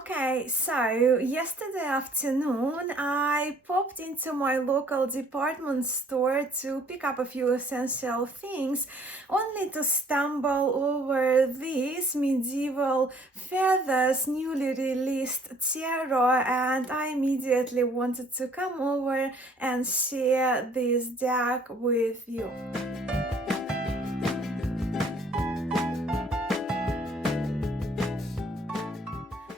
Okay, so yesterday afternoon I popped into my local department store to pick up a few essential things, only to stumble over these medieval feathers newly released tarot, and I immediately wanted to come over and share this deck with you.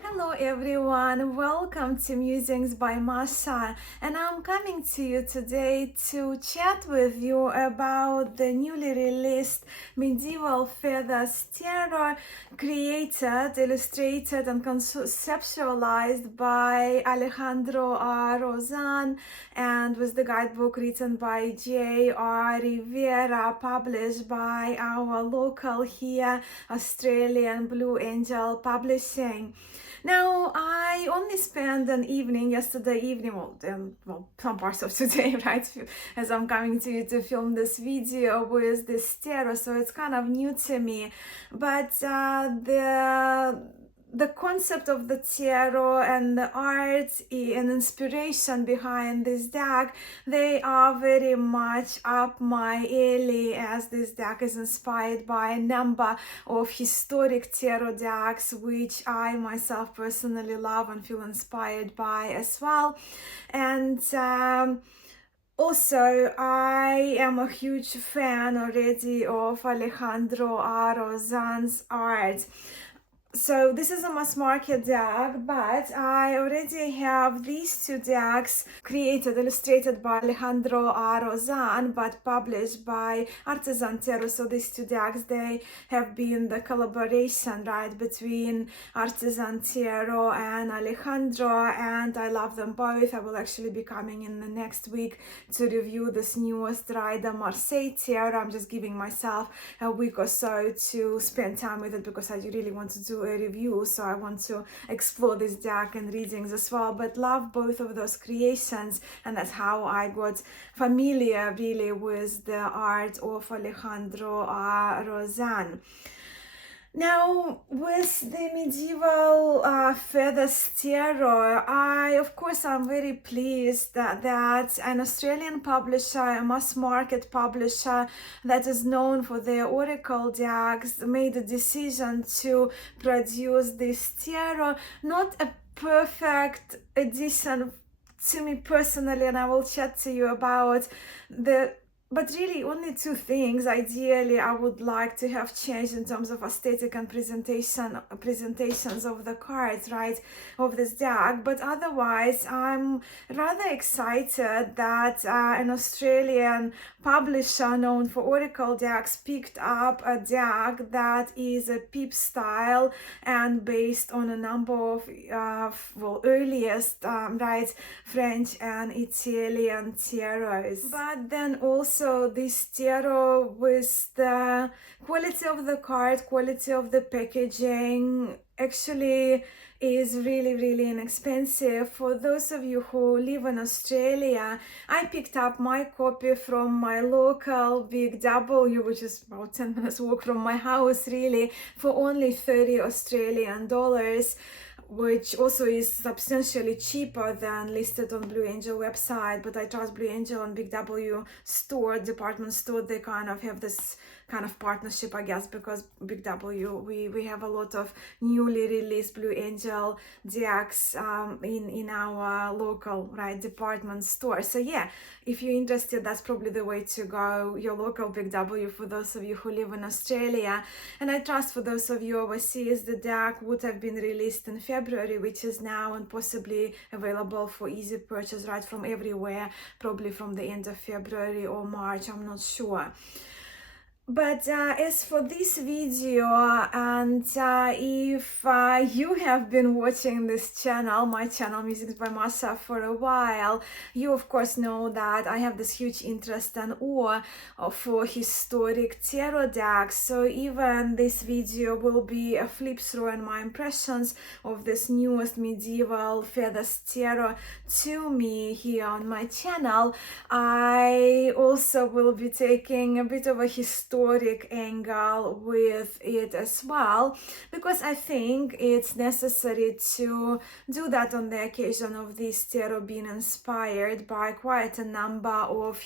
Hello everyone, welcome to Musings by Masha, and I'm coming to you today to chat with you about the newly released Medieval Feathers Tarot, created, illustrated and conceptualized by Alejandro Rozan, and with the guidebook written by J.R. Rivera, published by our local here, Australian Blue Angel Publishing. Now, I only spent an evening, yesterday evening, some parts of today, right, as I'm coming to you to film this video with this tarot, so it's kind of new to me, but the concept of the tarot and the art and inspiration behind this deck, they are very much up my alley, as this deck is inspired by a number of historic tarot decks which I myself personally love and feel inspired by as well. And also, I am a huge fan already of Alejandro Rozan's art. So this is a mass market deck, but I already have these two decks created, illustrated by Alejandro Rozan, but published by Artisan Tarot. So these two decks, they have been the collaboration, right, between Artisan Tarot and Alejandro, and I love them both. I will actually be coming in the next week to review this newest Rider Marseille Tarot. I'm just giving myself a week or so to spend time with it because I really want to do a review, so I want to explore this deck and readings as well, but love both of those creations, and that's how I got familiar really with the art of Alejandro Rozan. Now, with the Medieval Feathers Tarot, I'm very pleased that an Australian publisher, a mass market publisher that is known for their oracle decks, made a decision to produce this tarot. Not a perfect edition to me personally, and I will chat to you about but really only two things ideally I would like to have changed in terms of aesthetic and presentations of the cards, right, of this deck. But otherwise, I'm rather excited that an Australian publisher known for oracle decks picked up a deck that is a PIP style and based on a number of earliest right, French and Italian tarots. But then also this tarot, with the quality of the card, quality of the packaging, actually is really inexpensive. For those of you who live in Australia, I picked up my copy from my local Big W, which is about 10 minutes walk from my house really, for only 30 Australian dollars, which also is substantially cheaper than listed on Blue Angel website. But I trust Blue Angel and Big W store, department store, they kind of have this kind of partnership, I guess, because Big W, we have a lot of newly released Blue Angel decks in our local, right, department store. So yeah, if you're interested, that's probably the way to go, your local Big W, for those of you who live in Australia. And I trust for those of you overseas, the deck would have been released in February, which is now, and possibly available for easy purchase right from everywhere, probably from the end of February or March, I'm not sure. But as for this video, and if you have been watching this channel, my channel Musics by Mascha, for a while, you of course know that I have this huge interest and awe for historic tarot decks. So even this video will be a flip through and my impressions of this newest Medieval Feathers Tarot to me here on my channel. I also will be taking a bit of a historical historic angle with it as well, because I think it's necessary to do that on the occasion of this tarot being inspired by quite a number of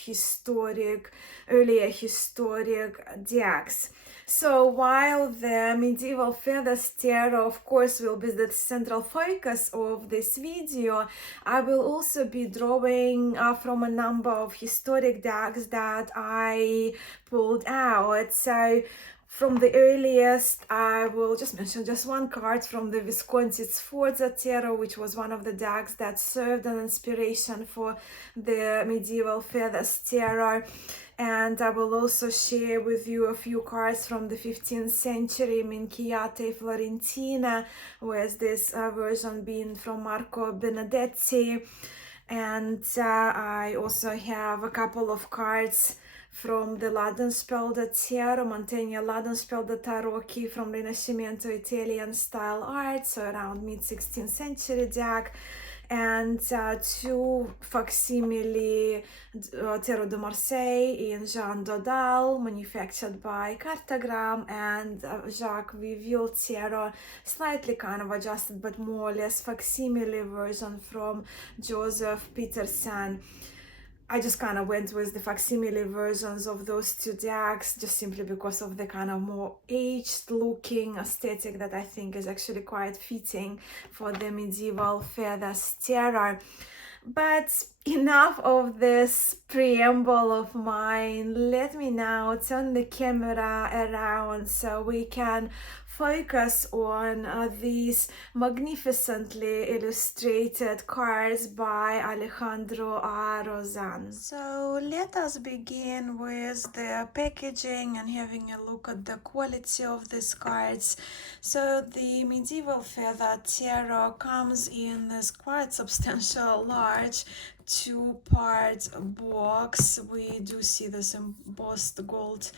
earlier historic decks. So while the medieval feathers tarot, of course, will be the central focus of this video, I will also be drawing from a number of historic decks that I pulled out. So from the earliest, I will just mention just one card from the Visconti Sforza Tarot, which was one of the decks that served an inspiration for the medieval feathers tarot. And I will also share with you a few cards from the 15th century Minchiate Florentina, with this version being from Marco Benedetti. And I also have a couple of cards from the Laddenspelde Tarot, Mantegna Laddenspelde Tarocchi from Rinascimento Italian style art, so around mid-16th century deck, and two facsimile Tarot de Marseille in Jean Dodal, manufactured by Cartagram, and Jacques Viville Tarot, slightly kind of adjusted but more or less facsimile version from Joseph Peterson. I just kind of went with the facsimile versions of those two decks just simply because of the kind of more aged looking aesthetic that I think is actually quite fitting for the medieval feathers tarot. But enough of this preamble of mine. Let me now turn the camera around so we can focus on these magnificently illustrated cards by Alejandro Rozan. So let us begin with the packaging and having a look at the quality of these cards. So the medieval feather tarot comes in this quite substantial large two-part box. We do see this embossed gold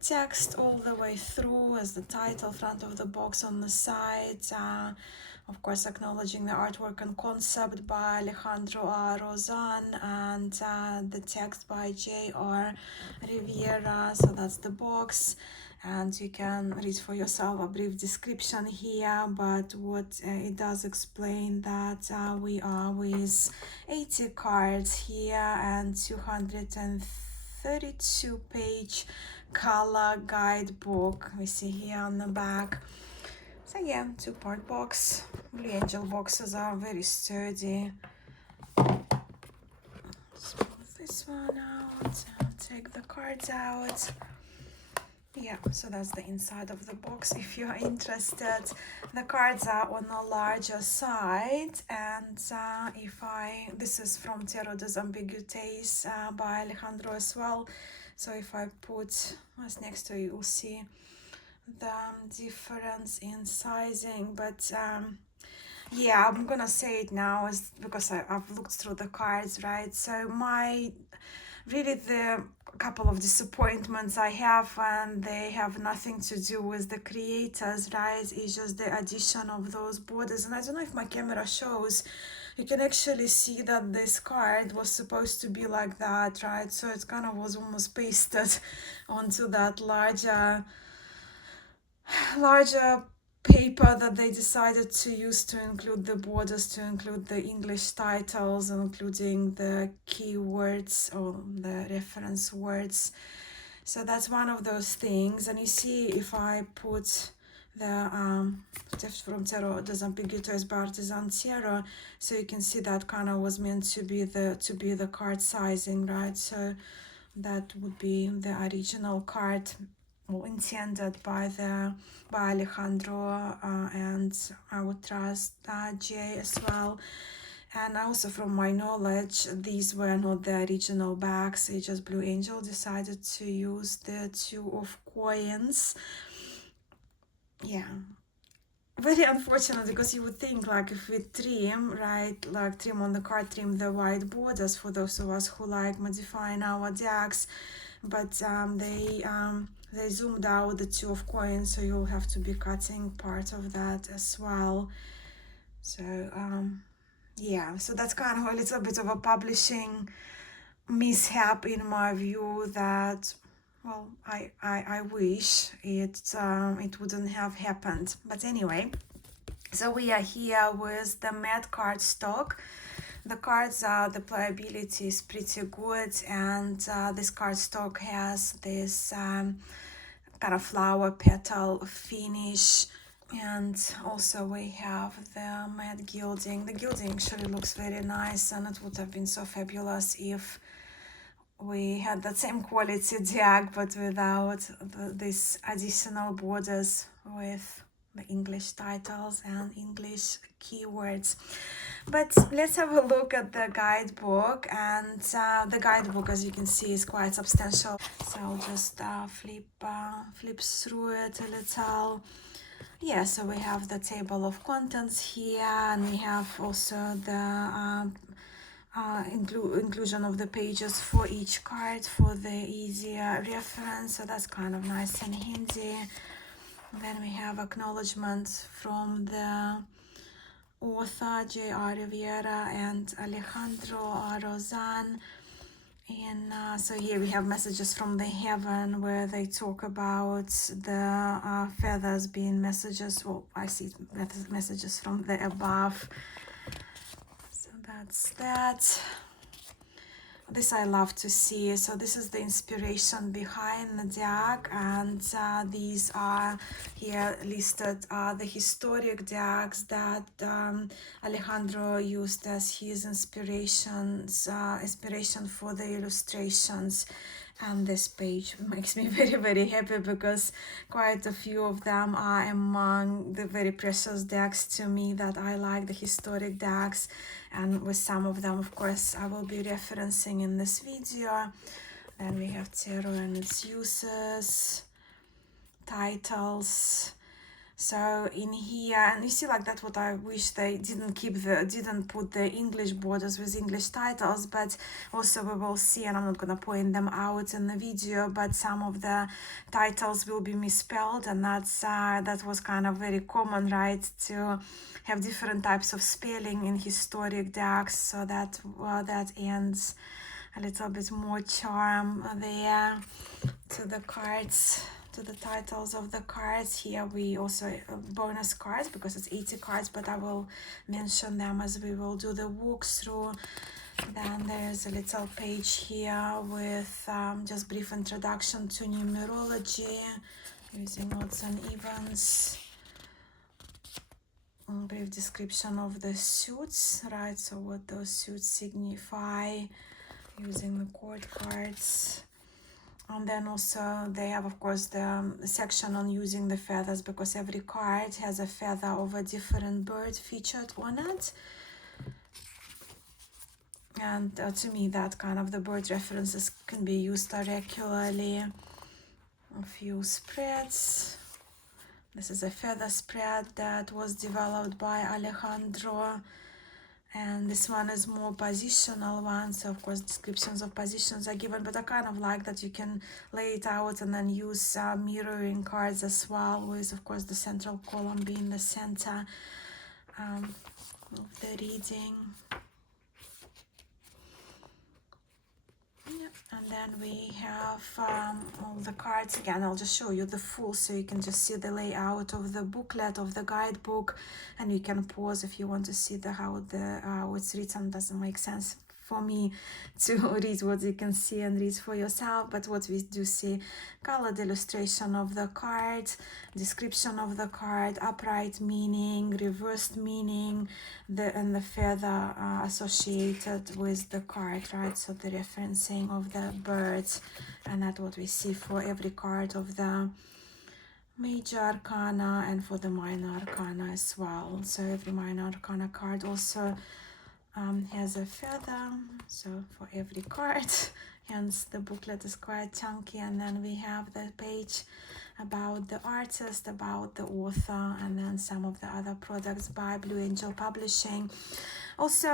text all the way through as the title, front of the box, on the side, of course acknowledging the artwork and concept by Alejandro Rozan, and the text by J.R. Rivera. So that's the box, and you can read for yourself a brief description here, but what it does explain that we are with 80 cards here and 232-page color guidebook we see here on the back. So yeah, two-part box. Blue Angel boxes are very sturdy. Let's move this one out, take the cards out. Yeah, so that's the inside of the box if you are interested. The cards are on a larger side, and this is from Tarot des Ambiguités by Alejandro as well. So if I put this next to you, you'll see the difference in sizing. But yeah, I'm gonna say it now because I've looked through the cards, right? So the couple of disappointments I have, and they have nothing to do with the creators, right? It's just the addition of those borders. And I don't know if my camera shows, you can actually see that this card was supposed to be like that, right? So it kind of was almost pasted onto that larger paper that they decided to use to include the borders, to include the English titles, including the keywords or the reference words. So that's one of those things. And you see, if I put the text from Tarot des Ambiguités by Artisan Tarot, so you can see that kind of was meant to be the card sizing, right? So that would be the original card, intended by Alejandro, and I would trust Jay as well. And also, from my knowledge, these were not the original bags. It's just Blue Angel decided to use the two of coins. Yeah, very unfortunate, because you would think, like, if we trim, right, like trim on the card, trim the white borders for those of us who like modifying our decks, but they zoomed out the two of coins, so you'll have to be cutting part of that as well. So yeah, so that's kind of a little bit of a publishing mishap in my view, that well, I wish it wouldn't have happened. But anyway, so we are here with the matte card stock. The cards, the playability is pretty good, and this card stock has this kind of flower petal finish. And also we have the matte gilding. The gilding actually looks very nice, and it would have been so fabulous if we had that same quality diag but without these additional borders with the English titles and English keywords. But let's have a look at the guidebook, and the guidebook, as you can see, is quite substantial. So I'll just flip through it a little. Yeah, so we have the table of contents here, and we have also the inclusion of the pages for each card for the easier reference, so that's kind of nice and handy. Then we have acknowledgements from the author J.R. Rivera and Alejandro Rozan. And so here we have messages from the heaven, where they talk about the feathers being messages. Well, I see messages from the above. So that's that. This I love to see. So this is the inspiration behind the diag, and these are here listed the historic diags that Alejandro used as his inspiration for the illustrations. And this page makes me very, very happy, because quite a few of them are among the very precious decks to me that I like, the historic decks. And with some of them, of course, I will be referencing in this video. Then we have tarot and its uses, titles. So in here, and you see, like, that's what I wish they didn't put the English borders with English titles. But also we will see, and I'm not gonna point them out in the video, but some of the titles will be misspelled, and that was kind of very common, right, to have different types of spelling in historic decks, so that that ends a little bit more charm there to the cards, to the titles of the cards. Here we also bonus cards, because it's 80 cards, but I will mention them as we will do the walkthrough. Then there's a little page here with just brief introduction to numerology using odds and evens. Brief description of the suits, right? So what those suits signify using the court cards. And then also they have, of course, the section on using the feathers, because every card has a feather of a different bird featured on it. And to me, that kind of the bird references can be used regularly. A few spreads. This is a feather spread that was developed by Alejandro. And this one is more positional one, so of course descriptions of positions are given, but I kind of like that you can lay it out and then use mirroring cards as well, with, of course, the central column being the center of the reading. And then we have all the cards. Again, I'll just show you the full, so you can just see the layout of the booklet, of the guidebook, and you can pause if you want to see how it's written. Doesn't make sense for me to read what you can see and read for yourself, but what we do see: colored illustration of the card, description of the card, upright meaning, reversed meaning, and the feather associated with the card, right? So the referencing of the birds, and that's what we see for every card of the major arcana and for the minor arcana as well. So every minor arcana card also has a feather, so for every card. Hence the booklet is quite chunky. And then we have the page about the artist, about the author, and then some of the other products by Blue Angel Publishing. Also,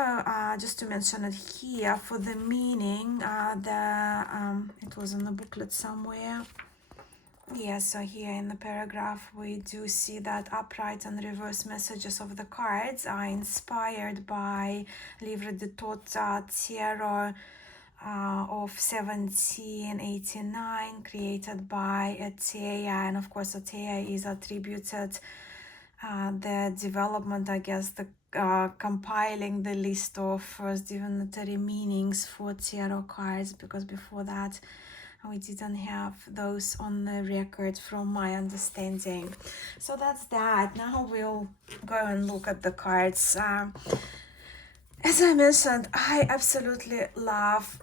just to mention it here, for the meaning, it was in the booklet somewhere. Yeah, so here in the paragraph we do see that upright and reverse messages of the cards are inspired by Livre de Tot Tarot of 1789, created by Atea, and of course Atea is attributed the development, I guess, the compiling the list of first divinatory meanings for tarot cards, because before that we didn't have those on the record from my understanding. So that's that. Now we'll go and look at the cards. As I mentioned, I absolutely love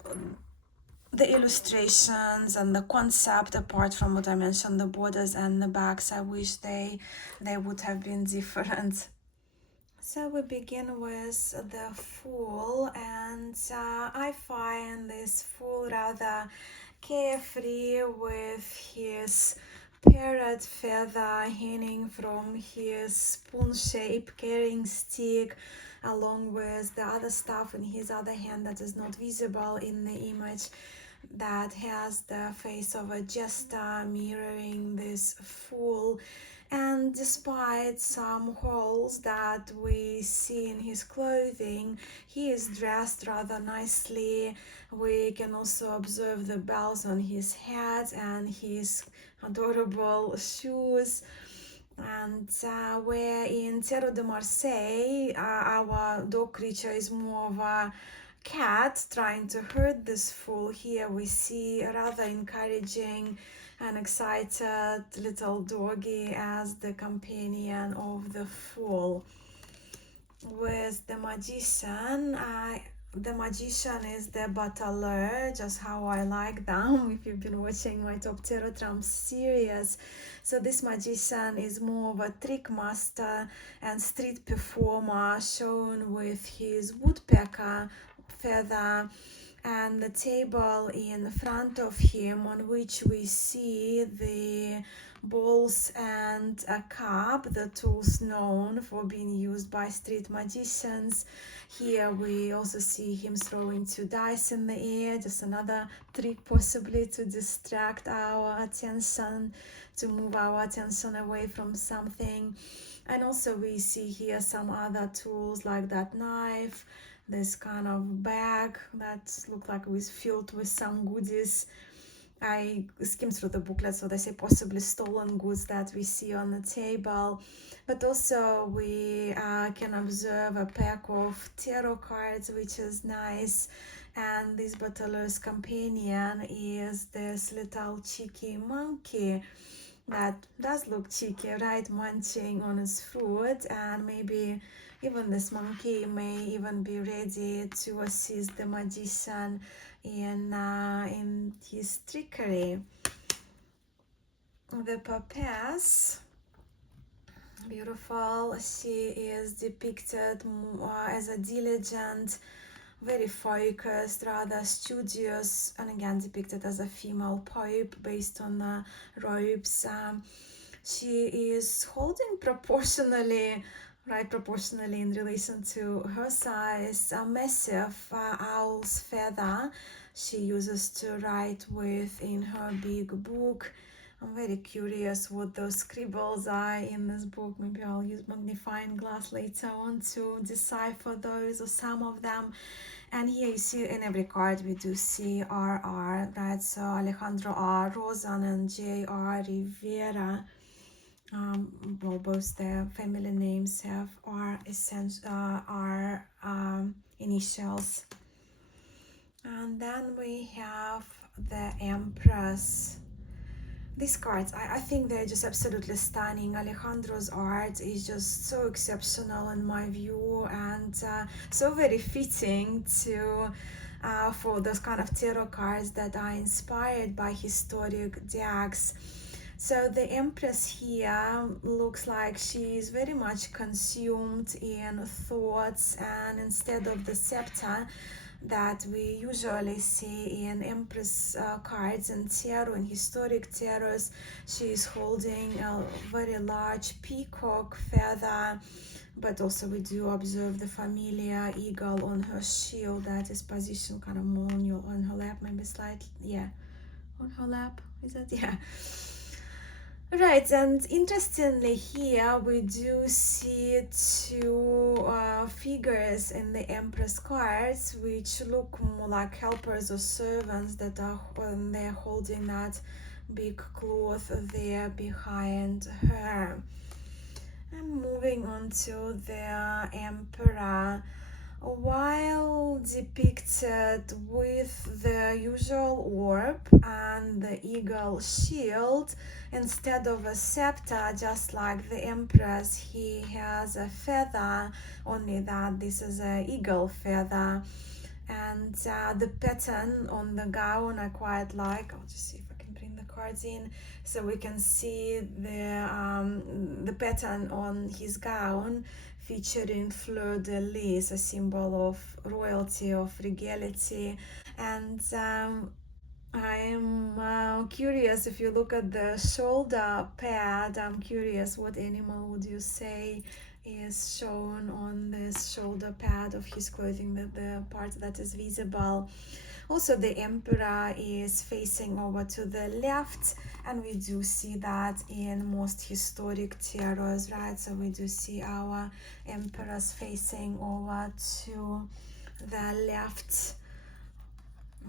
the illustrations and the concept. Apart from what I mentioned, the borders and the backs, I wish they would have been different. So we begin with the Fool, and I find this Fool rather carefree, with his parrot feather hanging from his spoon-shaped carrying stick, along with the other stuff in his other hand that is not visible in the image, that has the face of a jester mirroring this Fool. And despite some holes that we see in his clothing, he is dressed rather nicely. We can also observe the bells on his head and his adorable shoes. And where in Tarot de Marseille, our dog creature is more of a cat trying to hurt this Fool, here we see a rather encouraging and excited little doggy as the companion of the Fool. With the Magician, the Magician is the battler, just how I like them if you've been watching my Top Tarot Trumps series. So this Magician is more of a trick master and street performer, shown with his woodpecker feather and the table in front of him, on which we see the balls and a cup, the tools known for being used by street magicians. Here we also see him throwing 2 dice in the air, just another trick possibly to distract our attention, to move our attention away from something. And also we see here some other tools like that knife, this kind of bag that looked like it was filled with some goodies. I skimmed through the booklet, so they say possibly stolen goods that we see on the table. But also we can observe a pack of tarot cards, which is nice. And this battler's companion is this little cheeky monkey that does look cheeky, right, munching on his food. And maybe even this monkey may even be ready to assist the magician in his trickery. The Papess, beautiful. She is depicted as a diligent, very focused, rather studious, and again depicted as a female pope based on the robes. She is holding proportionally in relation to her size, a massive owl's feather she uses to write with in her big book. I'm very curious what those scribbles are in this book. Maybe I'll use magnifying glass later on to decipher those or some of them. And here you see in every card we do see RR, right? So Alejandro R, Rozan, and JR Rivera. Well, both their family names have R initials. And then we have the Empress. These cards, I think they're just absolutely stunning. Alejandro's art is just so exceptional in my view, and so very fitting to for those kind of tarot cards that are inspired by historic decks. So the Empress here looks like she is very much consumed in thoughts, and instead of the scepter that we usually see in Empress cards and tarot, in historic tarots, she is holding a very large peacock feather, but also we do observe the familiar eagle on her shield that is positioned kind of more on her lap, maybe slightly, yeah, on her lap, is that, yeah. Right, and interestingly here we do see two figures in the Empress cards which look more like helpers or servants that are they're holding that big cloth there behind her. And moving on to the Emperor, while depicted with the usual orb and the eagle shield, instead of a scepter, just like the Empress, he has a feather, only that this is an eagle feather. And the pattern on the gown I quite like. I'll just see if I can bring the cards in so we can see the pattern on his gown featuring fleur-de-lis, a symbol of royalty, of regality. And I'm curious, if you look at the shoulder pad, I'm curious what animal would you say is shown on this shoulder pad of his clothing, the part that is visible. Also, the emperor is facing over to the left, and we do see that in most historic tarots, right? So we do see our emperors facing over to the left.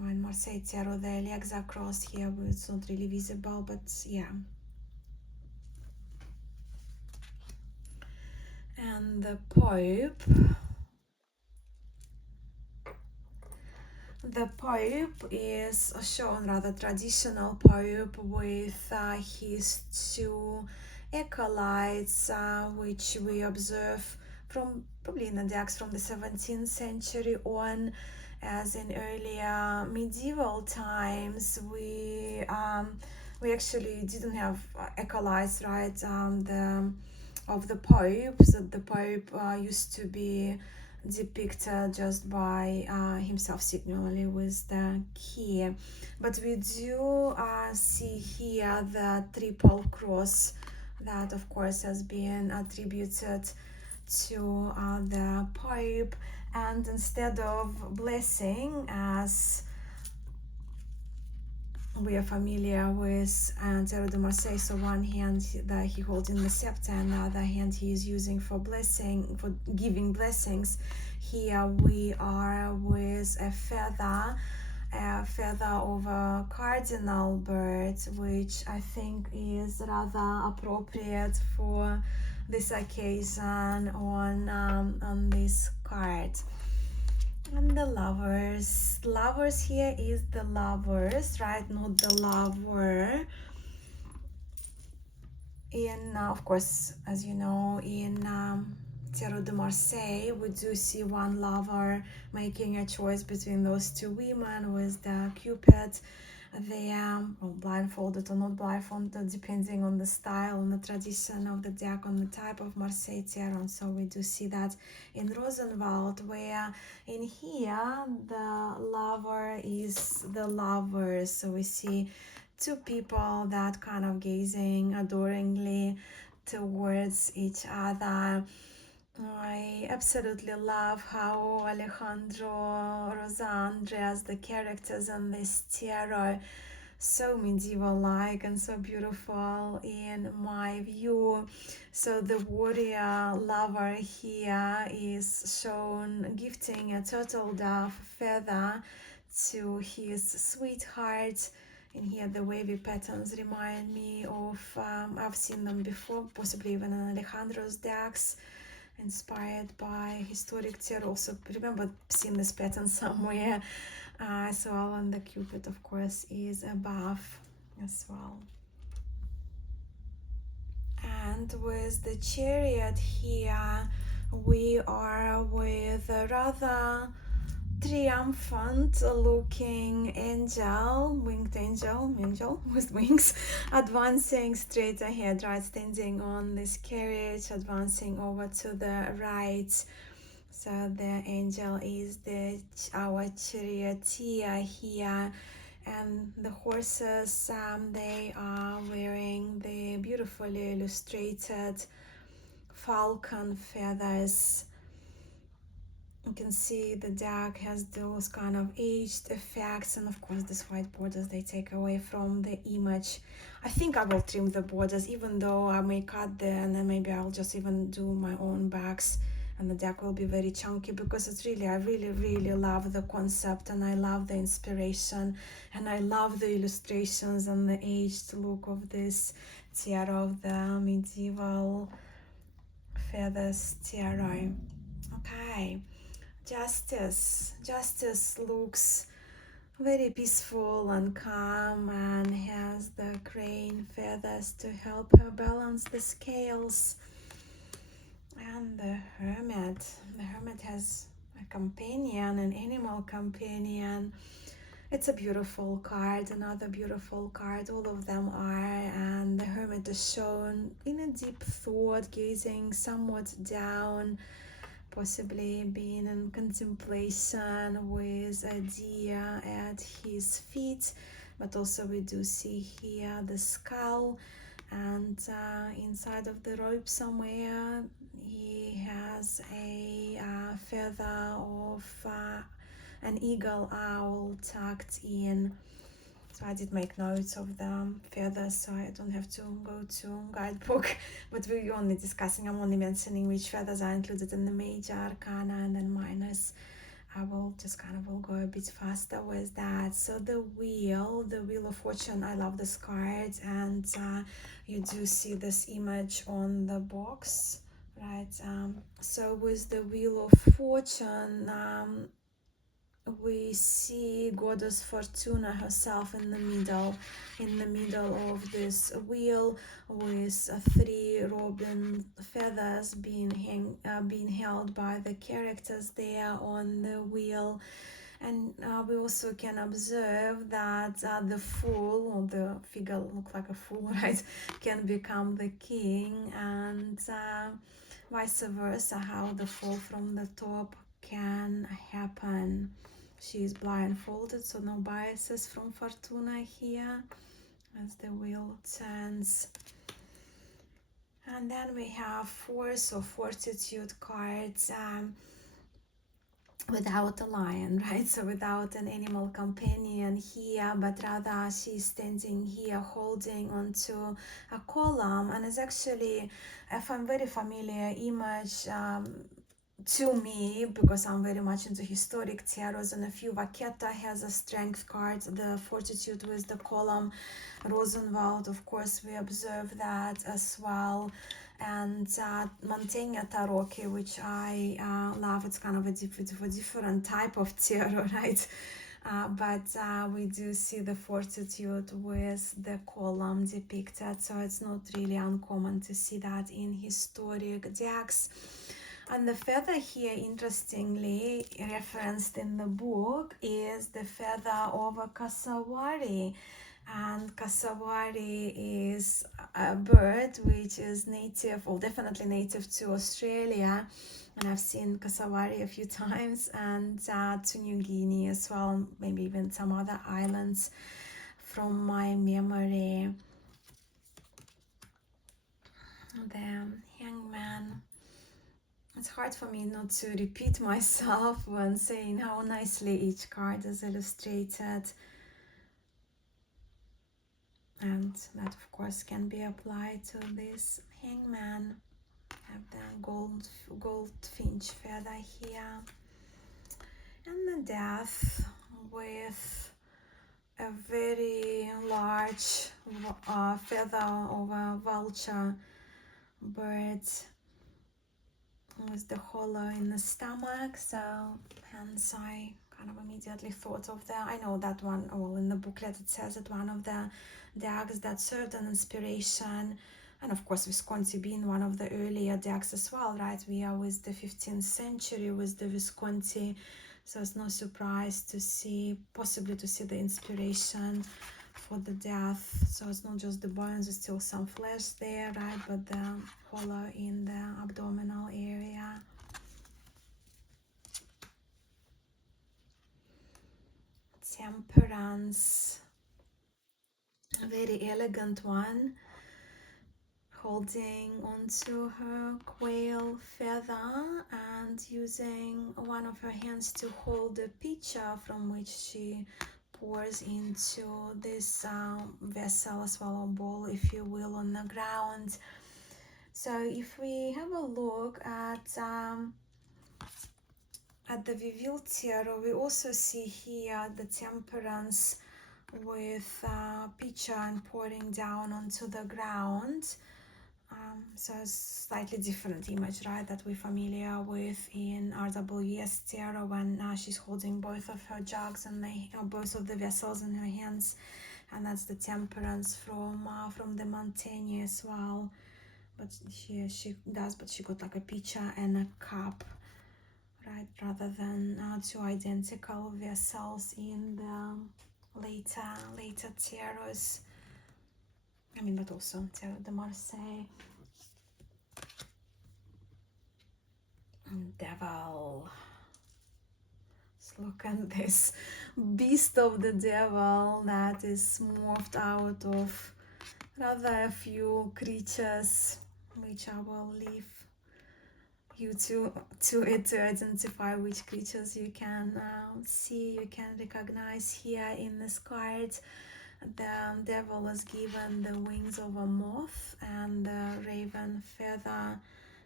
In Marseille tarot, the legs are crossed here, but it's not really visible, but yeah. And the Pope. The Pope is shown, rather traditional Pope, with his two acolytes, which we observe from probably in the decks from the 17th century on. As in earlier medieval times, we actually didn't have acolytes, right? Of the Pope, so the Pope used to be depicted just by himself signally with the key. But we do see here the triple cross that of course has been attributed to the Pope, and instead of blessing, as we are familiar with Tarot de Marseille, so one hand that he holds in the scepter and the other hand he is using for blessing, for giving blessings. Here we are with a feather of a cardinal bird, which I think is rather appropriate for this occasion on this card. And the lovers here is the lovers, right? Not the lover. In of course, as you know, in Tarot de Marseille, we do see one lover making a choice between those two women with the Cupid there, or blindfolded or not blindfolded, depending on the style and the tradition of the deck, on the type of Marseille tarot. So we do see that in Rosenwald, where in here the lover is the lovers. So we see two people that kind of gazing adoringly towards each other. I absolutely love how Alejandro Rozan dressed the characters in this tarot, so medieval-like and so beautiful in my view. So the warrior lover here is shown gifting a turtle dove feather to his sweetheart. And here the wavy patterns remind me of, I've seen them before, possibly even in Alejandro's decks, inspired by historic tarot. Also remember seeing this pattern somewhere as well. And the Cupid of course is above as well. And with the Chariot here, we are with a rather triumphant looking angel, winged angel with wings, advancing straight ahead, right, standing on this carriage, advancing over to the right. So the angel is our charioteer here, and the horses, they are wearing the beautifully illustrated falcon feathers can see the deck has those kind of aged effects, and of course these white borders, they take away from the image. I think I will trim the borders, even though I may cut them, and then maybe I'll just even do my own backs, and the deck will be very chunky, because it's really, I really love the concept, and I love the inspiration, and I love the illustrations and the aged look of this tiara, of the medieval feathers tiara. Okay, Justice looks very peaceful and calm, and has the crane feathers to help her balance the scales. And the Hermit has a companion, an animal companion. It's a beautiful card, another beautiful card, all of them are. And the Hermit is shown in a deep thought, gazing somewhat down, possibly being in contemplation with a deer at his feet. But also we do see here the skull, and inside of the robe somewhere he has a feather of an eagle owl tucked in. So I did make notes of the feathers, so I don't have to go to guidebook, but we're only discussing, I'm only mentioning which feathers are included in the major arcana, and then minors, I will just kind of will go a bit faster with that. So the wheel of fortune, I love this card, and you do see this image on the box, right? So with the wheel of fortune, we see goddess Fortuna herself in the middle of this wheel, with three robin feathers being held by the characters there on the wheel. And we also can observe that the fool, or the figure look like a fool, right, can become the king, and vice versa, how the fall from the top can happen. She is blindfolded, so no biases from Fortuna here as the wheel turns. And then we have force or fortitude cards, without a lion, right? So without an animal companion here, but rather she's standing here holding onto a column, and it's actually a very familiar image to me, because I'm very much into historic tarots, and a few Vaqueta has a strength card, the fortitude with the column. Rosenwald, of course, we observe that as well. And Mantegna Tarocchi, which I love, it's kind of a different type of tarot, right? But we do see the fortitude with the column depicted, so it's not really uncommon to see that in historic decks. And the feather here, interestingly referenced in the book, is the feather of a cassowary. And cassowary is a bird which is native, or definitely native, to Australia. And I've seen cassowary a few times, and to New Guinea as well, maybe even some other islands from my memory. The hangman. It's hard for me not to repeat myself when saying how nicely each card is illustrated. And that, of course, can be applied to this hangman. Have the goldfinch feather here. And the death with a very large feather of a vulture bird, with the hollow in the stomach, so hence I kind of immediately thought of that. I know that one, well, in the booklet it says that one of the decks that served an inspiration, and of course Visconti being one of the earlier decks as well, right? We are with the 15th century with the Visconti, so it's no surprise to see, possibly to see the inspiration for the death. So it's not just the bones, there's still some flesh there, right, but the hollow in the abdominal area. Temperance, a very elegant one, holding onto her quail feather and using one of her hands to hold a pitcher from which she pours into this vessel as well, or bowl if you will, on the ground. So if we have a look at the Vivil Tarot, we also see here the Temperance with pitcher and pouring down onto the ground. So it's slightly different image, right, that we're familiar with in RWS Tarot, when she's holding both of her jugs and both of the vessels in her hands, and that's the Temperance from the Montaigne as well. But here she got like a pitcher and a cup, right, rather than two identical vessels in the later tarots. I mean, but also Tarot de Marseille. Devil. Let's look at this beast of the devil that is morphed out of rather a few creatures, which I will leave you to identify which creatures you can see, you can recognize here in this card. The devil is given the wings of a moth and the raven feather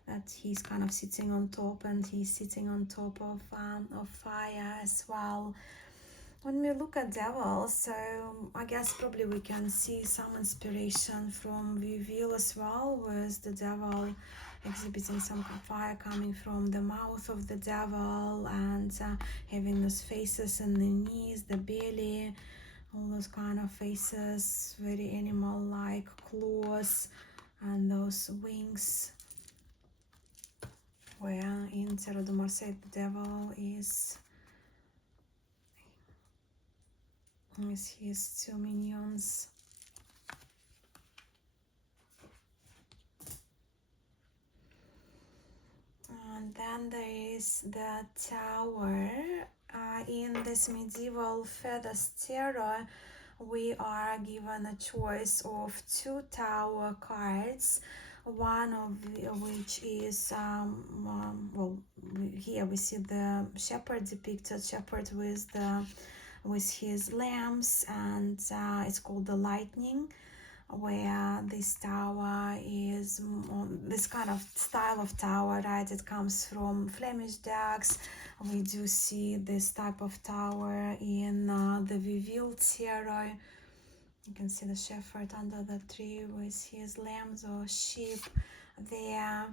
that he's kind of sitting on top, and he's sitting on top of fire as well. When we look at devils, so I guess probably we can see some inspiration from Vivil as well, with the devil exhibiting some fire coming from the mouth of the devil, and having those faces in the knees, the belly, all those kind of faces, very animal-like claws, and those wings, where in Tarot de Marseille the devil is his two minions. And then there is the Tower. In this medieval Feathers Tarot, we are given a choice of two Tower cards, one of which is well, here we see the shepherd depicted, shepherd with his lambs, and it's called the Lightning, where this tower is this kind of style of tower, right? It comes from Flemish decks. We do see this type of tower in the Vivil Tarot. You can see the shepherd under the tree with his lambs or sheep there,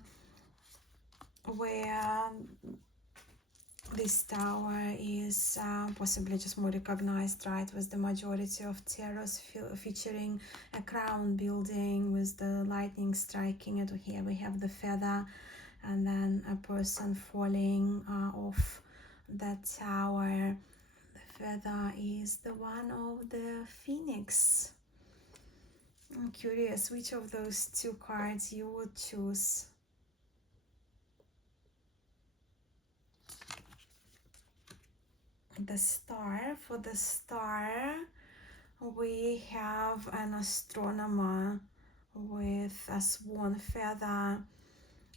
where this tower is possibly just more recognized, right, with the majority of tarots featuring a crown building with the lightning striking it. Here we have the feather, and then a person falling off that tower. The feather is the one of the phoenix. I'm curious which of those two cards you would choose. The star. For the star, we have an astronomer with a swan feather.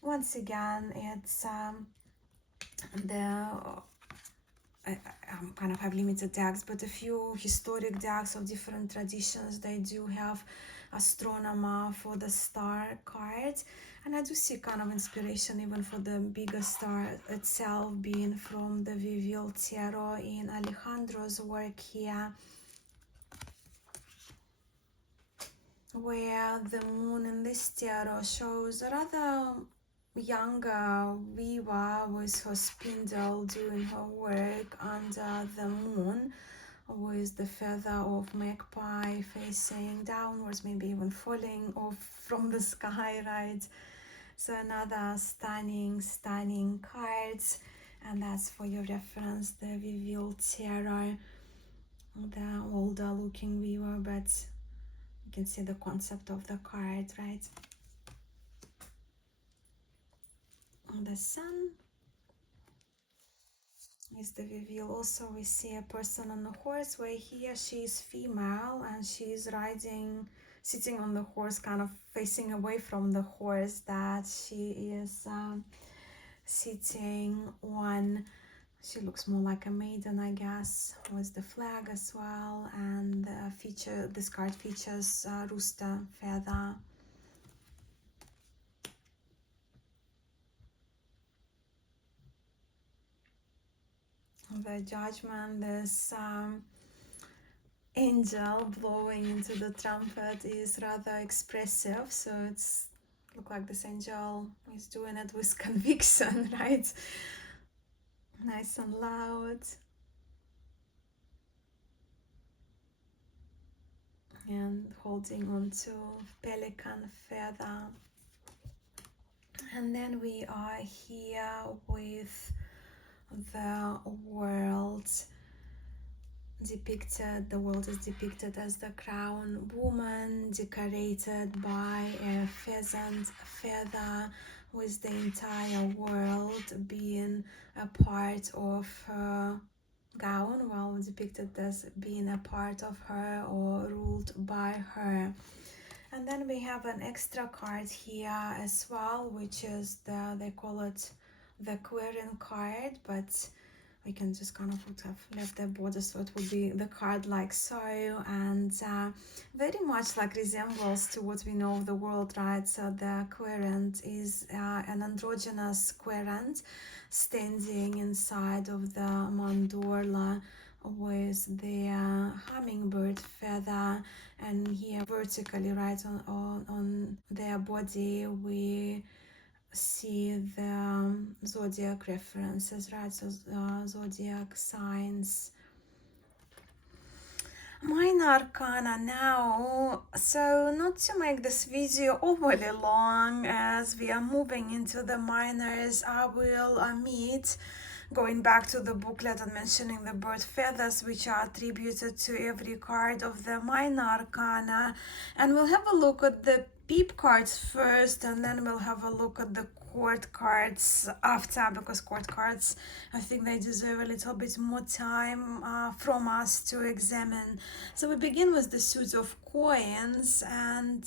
Once again, it's I kind of have limited decks, but a few historic decks of different traditions, they do have astronomer for the star card, and I do see kind of inspiration even for the bigger star itself being from the Vivil Tarot in Alejandro's work here, where the moon in this tarot shows a rather younger weaver with her spindle doing her work under the moon, with the feather of magpie facing downwards, maybe even falling off from the sky, right? So another stunning cards, and that's for your reference, the Vivil Tarot, the older looking weaver, but you can see the concept of the card, right? The sun is the Vivil. Also we see a person on a horse, where he or she is female and she is riding sitting on the horse, kind of facing away from the horse that she is sitting on. She looks more like a maiden, I guess, with the flag as well. And this card features rooster feather. The Judgment, this angel blowing into the trumpet is rather expressive, so it's look like this angel is doing it with conviction, right? Nice and loud. And holding on to pelican feather. And then we are here with the world depicted. The world is depicted as the crown woman, decorated by a pheasant feather, with the entire world being a part of her gown, well, depicted as being a part of her or ruled by her. And then we have an extra card here as well, which is they call it the querying card, but we can just kind of have left the border, so it would be the card like so, and very much like resembles to what we know of the world, right? So the querent is an androgynous querent standing inside of the mandorla with the hummingbird feather, and here vertically, right on their body, we see the zodiac references, right? So zodiac signs. Minor arcana now. So not to make this video overly long, as we are moving into the minors, I will omit going back to the booklet and mentioning the bird feathers, which are attributed to every card of the minor arcana, and we'll have a look at the peep cards first, and then we'll have a look at the court cards after, because court cards, I think they deserve a little bit more time from us to examine. So we begin with the suit of coins, and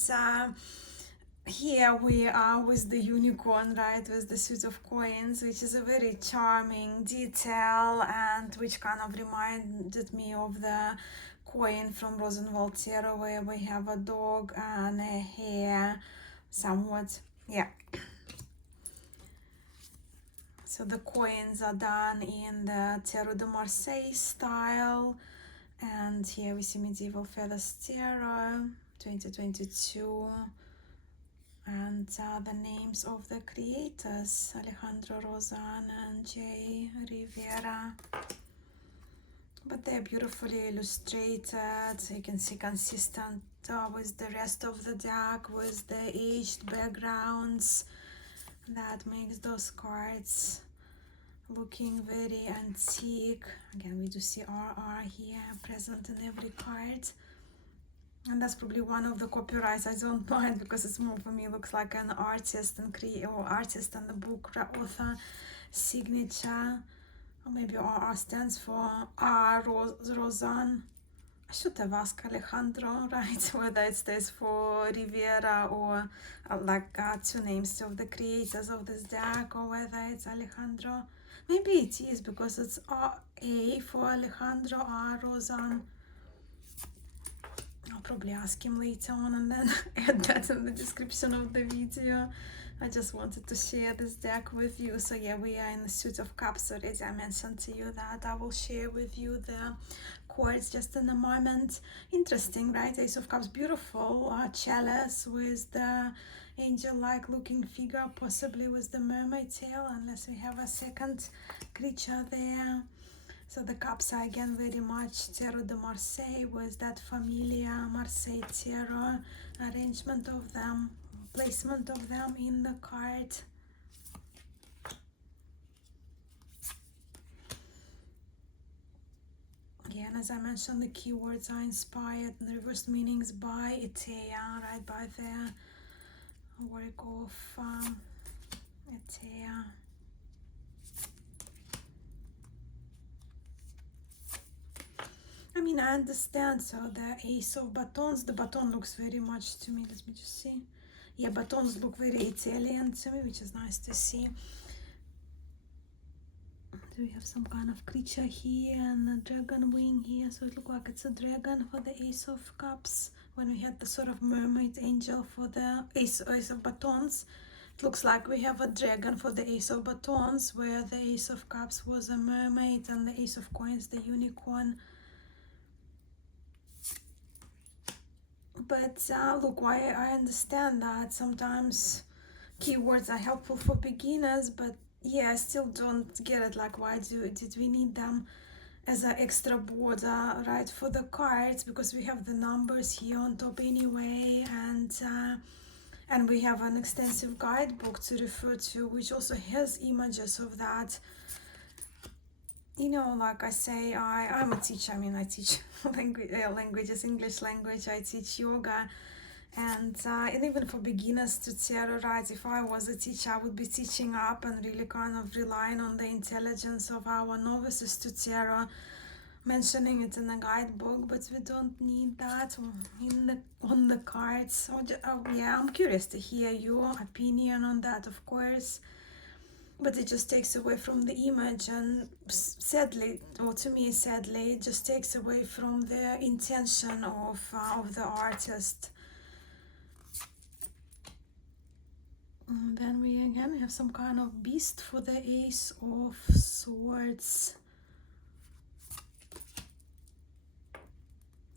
here we are with the unicorn, right, with the suit of coins, which is a very charming detail, and which kind of reminded me of the coin from Rozan, where we have a dog and a hare, somewhat, yeah. So the coins are done in the Tarot de Marseille style, and here we see medieval feathers tarot 2022. And the names of the creators, Alejandro, Rozan and J. Rivera. But they're beautifully illustrated. You can see consistent with the rest of the deck, with the aged backgrounds. That makes those cards looking very antique. Again, we do see RR here present in every card. And that's probably one of the copyrights I don't mind, because it's more, for me, looks like an artist and artist and the book author signature. Or maybe RR stands for Rozan. I should have asked Alejandro, right, whether it stands for Rivera or two names of the creators of this deck, or whether it's Alejandro. Maybe it is, because it's A for Alejandro, Rozan. I'll probably ask him later on and then add that in the description of the video. I just wanted to share this deck with you. So yeah, we are in the suit of cups already. I mentioned to you that I will share with you the cards just in a moment. Interesting, right? Ace of Cups, beautiful chalice with the angel-like looking figure, possibly with the mermaid tail, unless we have a second creature there. So the cups are again very much Tarot de Marseille, with that familiar Marseille tarot arrangement of them, placement of them in the card. Again, as I mentioned, the keywords are inspired, the reversed meanings by Itea, right, by the work of Itea. I mean, mean, I understand. So the Ace of Batons, the baton looks very much to me. Let me just see. Yeah, batons look very Italian to me, which is nice to see. Do we have some kind of creature here and a dragon wing here? So it looks like it's a dragon for the Ace of Cups. When we had the sort of mermaid angel for the Ace of Batons, it looks like we have a dragon for the Ace of Batons, where the Ace of Cups was a mermaid and the Ace of Coins the unicorn. But look, I understand that sometimes keywords are helpful for beginners, but yeah, I still don't get it. Like, why did we need them as an extra border, right, for the cards? Because we have the numbers here on top anyway, and we have an extensive guidebook to refer to, which also has images of that. You know, like I say, I'm a teacher. I mean, I teach languages, English language. I teach yoga. And even for beginners to tarot, right, if I was a teacher, I would be teaching up and really kind of relying on the intelligence of our novices to tarot, mentioning it in the guidebook, but we don't need that on the cards. So, yeah, I'm curious to hear your opinion on that, of course. But it just takes away from the image, and sadly, or to me sadly, it just takes away from the intention of the artist. And then we again have some kind of beast for the Ace of Swords.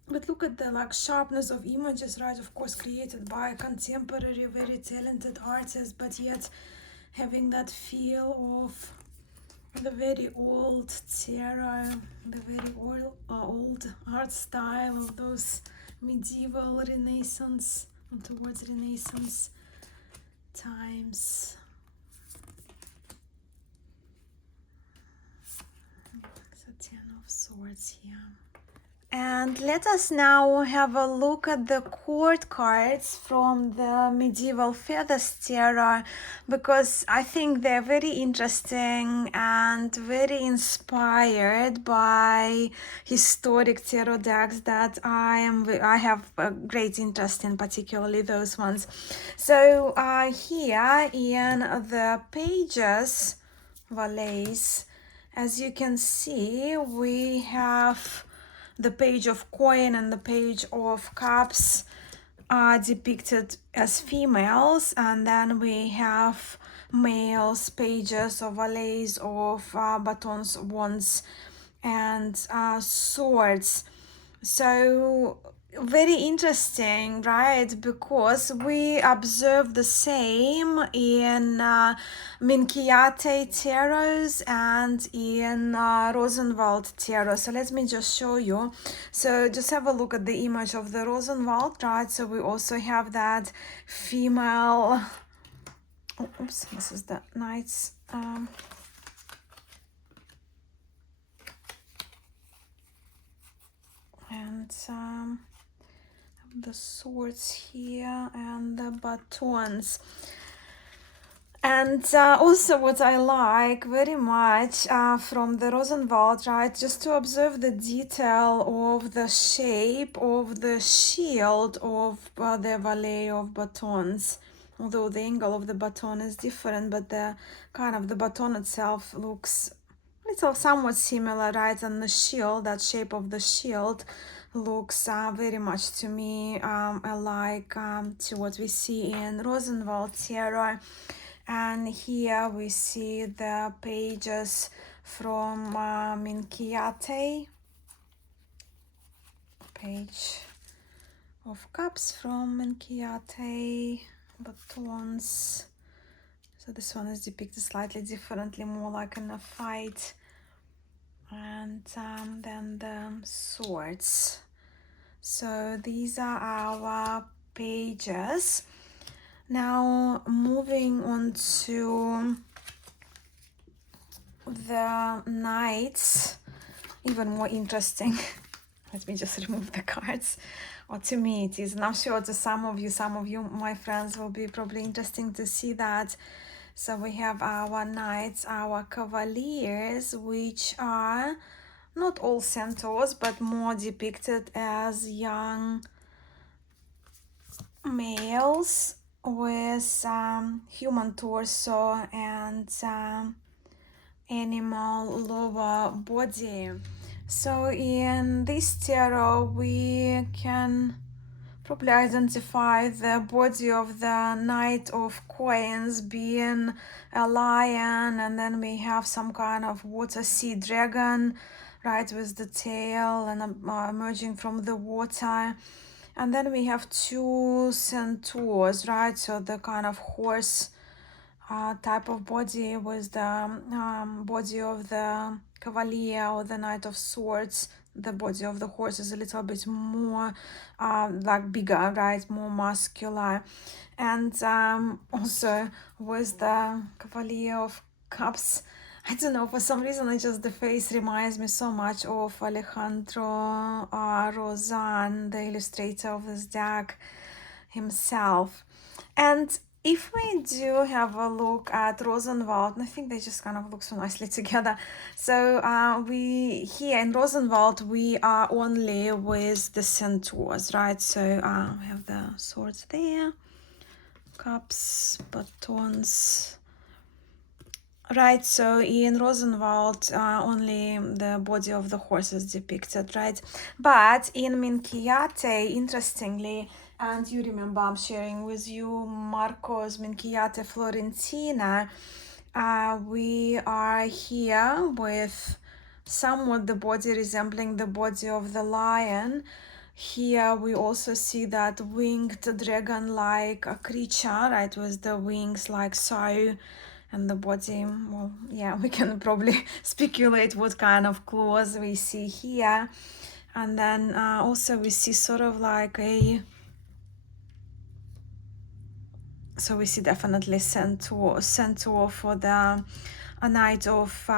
But look at the like sharpness of images, right? Of course, created by a contemporary, very talented artist, but yet having that feel of the very old tarot, the very old art style of those medieval Renaissance, towards Renaissance times. So 10 of Swords here. And let us now have a look at the court cards from the medieval Feathers Tarot, because I think they're very interesting and very inspired by historic tarot decks that I have a great interest in, particularly those ones. So here in the pages, valets, as you can see, we have the page of coin and the page of cups are depicted as females, and then we have males pages of valets, of batons, wands, and swords. So very interesting, right? Because we observe the same in Minchiate tarots and in Rosenwald tarot. So let me just show you. So just have a look at the image of the Rosenwald, right? So we also have that female. Oh, oops, this is the Knights. And the swords here and the batons. And also what I like very much from the Rosenwald, right, just to observe the detail of the shape of the shield of the valet of batons. Although the angle of the baton is different, but the kind of the baton itself looks somewhat similar, right? And the shield, that shape of the shield, looks very much to me alike to what we see in Rosenwald tarot. And here we see the pages from Minchiate, page of cups from Minchiate, batons. So this one is depicted slightly differently, more like in a fight. And then the swords. So these are our pages. Now moving on to the knights, even more interesting. Let me just remove the cards. Or to me it is, and I'm sure to some of you, my friends, will be probably interesting to see that. So we have our knights, our cavaliers, which are not all centaurs, but more depicted as young males with human torso and animal lower body. So in this tarot we can probably identify the body of the Knight of Coins being a lion, and then we have some kind of water sea dragon, right, with the tail and emerging from the water. And then we have two centaurs, right, so the kind of horse type of body with the body of the cavalier or the Knight of Swords. The body of the horse is a little bit more like bigger, right, more muscular. And also with the Cavalier of Cups, I don't know, for some reason the face reminds me so much of Alejandro Rozan, the illustrator of this deck himself. And if we do have a look at Rosenwald, I think they just kind of look so nicely together. So we here in Rosenwald, we are only with the centaurs, right? So we have the swords there, cups, batons. Right, so in Rosenwald, only the body of the horse is depicted, right? But in Minchiate, interestingly, and you remember I'm sharing with you Marco's Minchiate Florentina, we are here with somewhat the body resembling the body of the lion. Here we also see that winged dragon-like creature, right, with the wings like so, and the body, well, yeah, we can probably speculate what kind of claws we see here. And then also we see sort of like so we see definitely centaur for the Knight of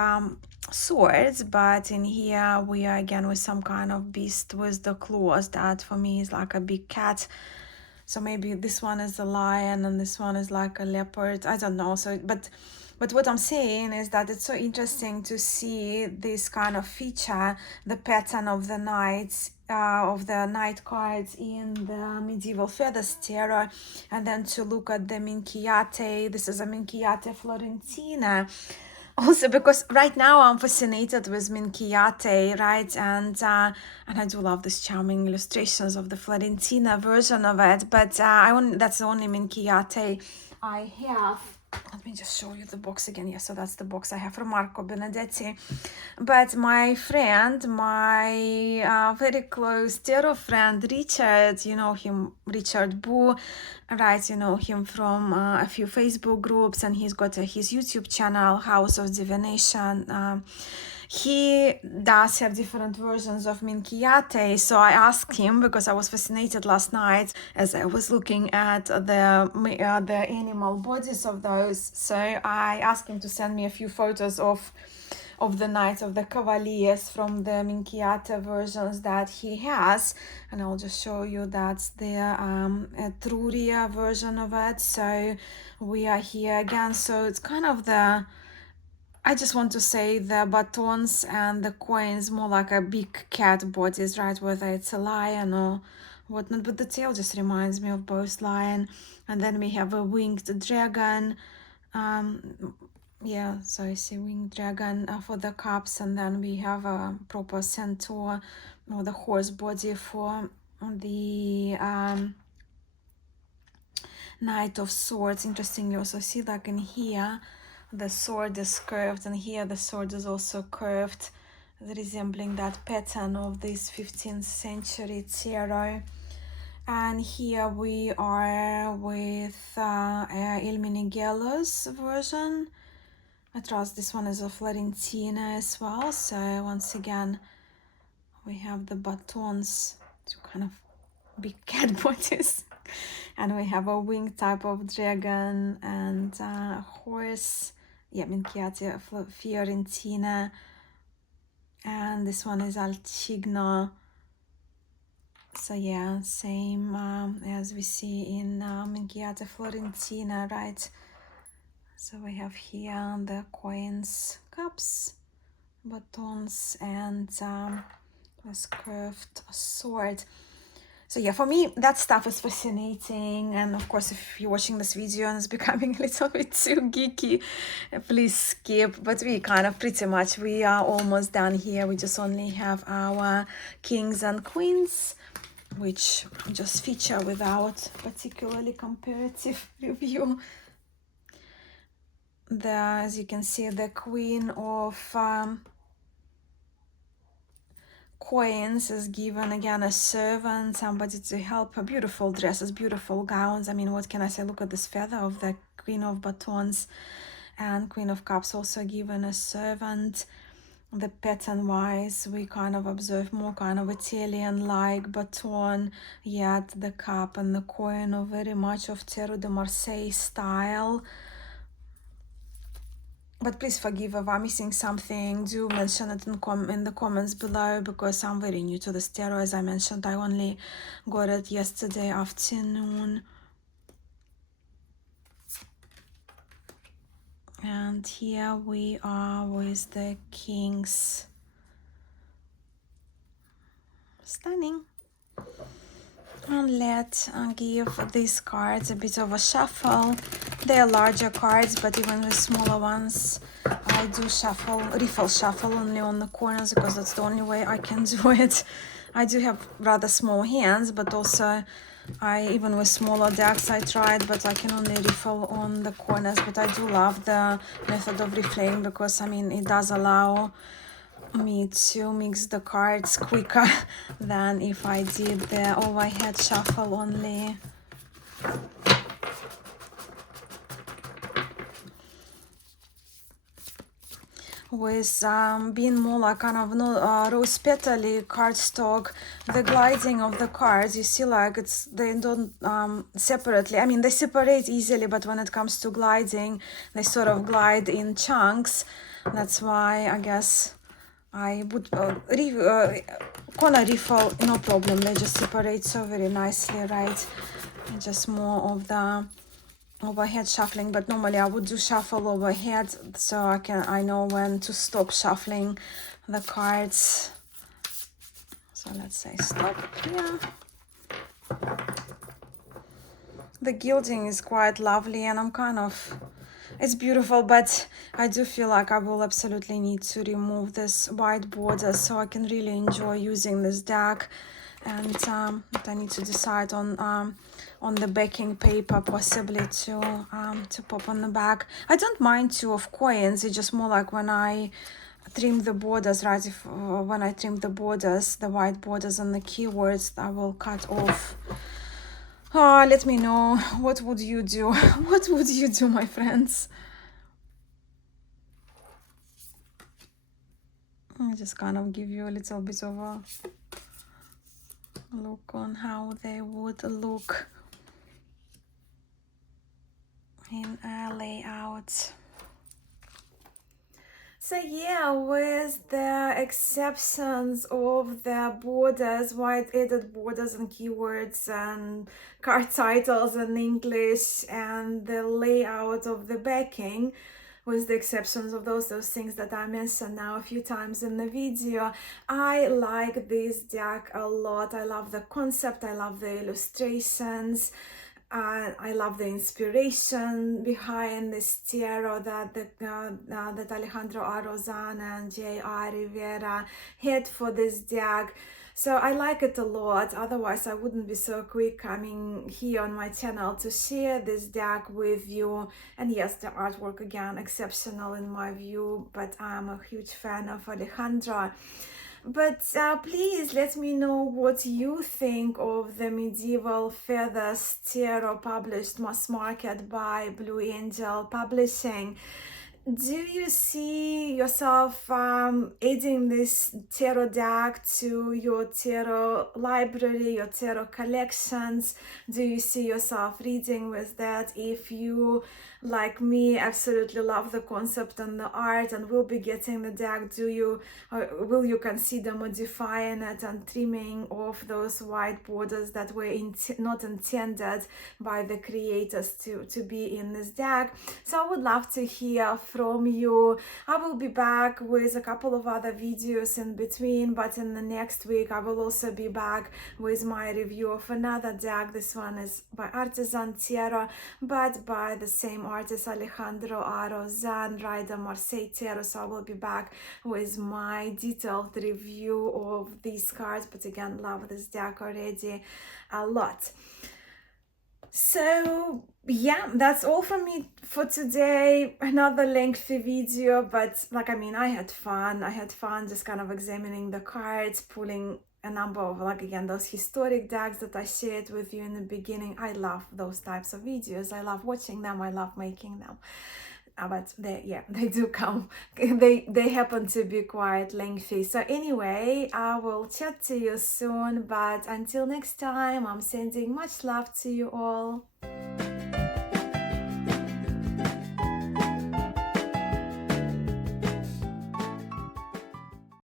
Swords, but in here we are again with some kind of beast with the claws that for me is like a big cat. So maybe this one is a lion and this one is like a leopard. I don't know. So but what I'm saying is that it's so interesting to see this kind of feature, the pattern of the knights, of the knight cards in the medieval feathers tarot, and then to look at the Minchiate. This is a Minchiate Florentina. Also, because right now I'm fascinated with Minchiate, right, and I do love these charming illustrations of the Florentina version of it. But that's the only Minchiate I have. Let me just show you the box again. Yeah, so that's the box I have from Marco Benedetti. But my friend, my very close tarot friend, Richard, you know him, Richard Boo, right? You know him from a few Facebook groups, and he's got his YouTube channel, House of Divination. He does have different versions of Minchiate, so I asked him because I was fascinated last night as I was looking at the animal bodies of those. So I asked him to send me a few photos of the knights, of the cavaliers from the Minchiate versions that he has, and I'll just show you that's the Etruria version of it. So we are here again, so it's kind of the, I just want to say the batons and the coins more like a big cat bodies, right? Whether it's a lion or whatnot, but the tail just reminds me of both lion. And then we have a winged dragon. Yeah, so I see winged dragon for the cups, and then we have a proper centaur or the horse body for the Knight of Swords. Interesting, you also see like in here the sword is curved, and here the sword is also curved, resembling that pattern of this 15th century tarot. And here we are with Il Minigello's version. I trust this one is a Florentina as well. So once again, we have the batons, two kind of big cat bodies. And we have a winged type of dragon and horse. Yeah, Minchiate Fiorentina. And this one is Alcigno. So yeah, same as we see in Minchiate Florentina, right? So we have here the coins, cups, batons and this curved sword. So yeah, for me, that stuff is fascinating. And of course, if you're watching this video and it's becoming a little bit too geeky, please skip. But we kind of pretty much, we are almost done here. We just only have our kings and queens, which just feature without particularly comparative review. As you can see, the queen of coins is given again a servant, somebody to help her. Beautiful dresses, beautiful gowns. I mean, what can I say? Look at this feather of the queen of batons, and queen of cups also given a servant. The pattern wise, we kind of observe more kind of Italian like baton, yet the cup and the coin are very much of Terre de Marseille style. But please forgive if I'm missing something. Do mention it in the comments below, because I'm very new to this tarot. As I mentioned, I only got it yesterday afternoon. And here we are with the kings. Stunning. And let's give these cards a bit of a shuffle. They are larger cards, but even with smaller ones, I do riffle shuffle only on the corners, because that's the only way I can do it. I do have rather small hands, but also even with smaller decks I tried, but I can only riffle on the corners. But I do love the method of riffling, because I mean, it does allow me to mix the cards quicker than if I did the overhead shuffle only. With being more like kind of rose petally cardstock, the gliding of the cards, you see, like they don't separately, I mean, they separate easily, but when it comes to gliding, they sort of glide in chunks. That's why I guess I would corner riffle, no problem, they just separate so very nicely, right? Just more of the overhead shuffling, but normally I would do shuffle overhead, so I know when to stop shuffling the cards. So let's say stop here. The gilding is quite lovely, and I'm kind of, it's beautiful, but I do feel like I will absolutely need to remove this white border so I can really enjoy using this deck. And I need to decide on the backing paper possibly to pop on the back. I don't mind two of coins. It's just more like when I trim the borders, right? If when I trim the borders, the white borders and the keywords, I will cut off. Let me know, what would you do? What would you do, my friends? I'll just kind of give you a little bit of a look on how they would look in a layout. So yeah, with the exceptions of the borders, white-edged borders and keywords and card titles in English, and the layout of the backing, with the exceptions of those things that I mentioned now a few times in the video, I like this deck a lot. I love the concept, I love the illustrations, I love the inspiration behind this tarot that Alejandro Rozan and J.R. Rivera had for this deck. So I like it a lot, otherwise I wouldn't be so quick coming here on my channel to share this deck with you. And yes, the artwork again, exceptional in my view, but I'm a huge fan of Alejandro. But please let me know what you think of the Medieval Feathers Tarot published mass market by Blue Angel Publishing. Do you see yourself adding this tarot deck to your tarot library, your tarot collections? Do you see yourself reading with that? If you, like me, absolutely love the concept and the art and will be getting the deck, will you consider modifying it and trimming off those white borders that were not intended by the creators to be in this deck? So I would love to hear from you. I will be back with a couple of other videos in between, but in the next week I will also be back with my review of another deck. This one is by Artisan Tarot, but by the same artist, Alejandro Rozan, Rider Marseille Tarot. So I will be back with my detailed review of these cards, but again, love this deck already a lot. So yeah, that's all from me for today. Another lengthy video, but like, I mean, I had fun just kind of examining the cards, pulling a number of, like, again, those historic decks that I shared with you in the beginning. I love those types of videos. I love watching them, I love making them. But they do come, they happen to be quite lengthy. So anyway, I will chat to you soon, but until next time, I'm sending much love to you all.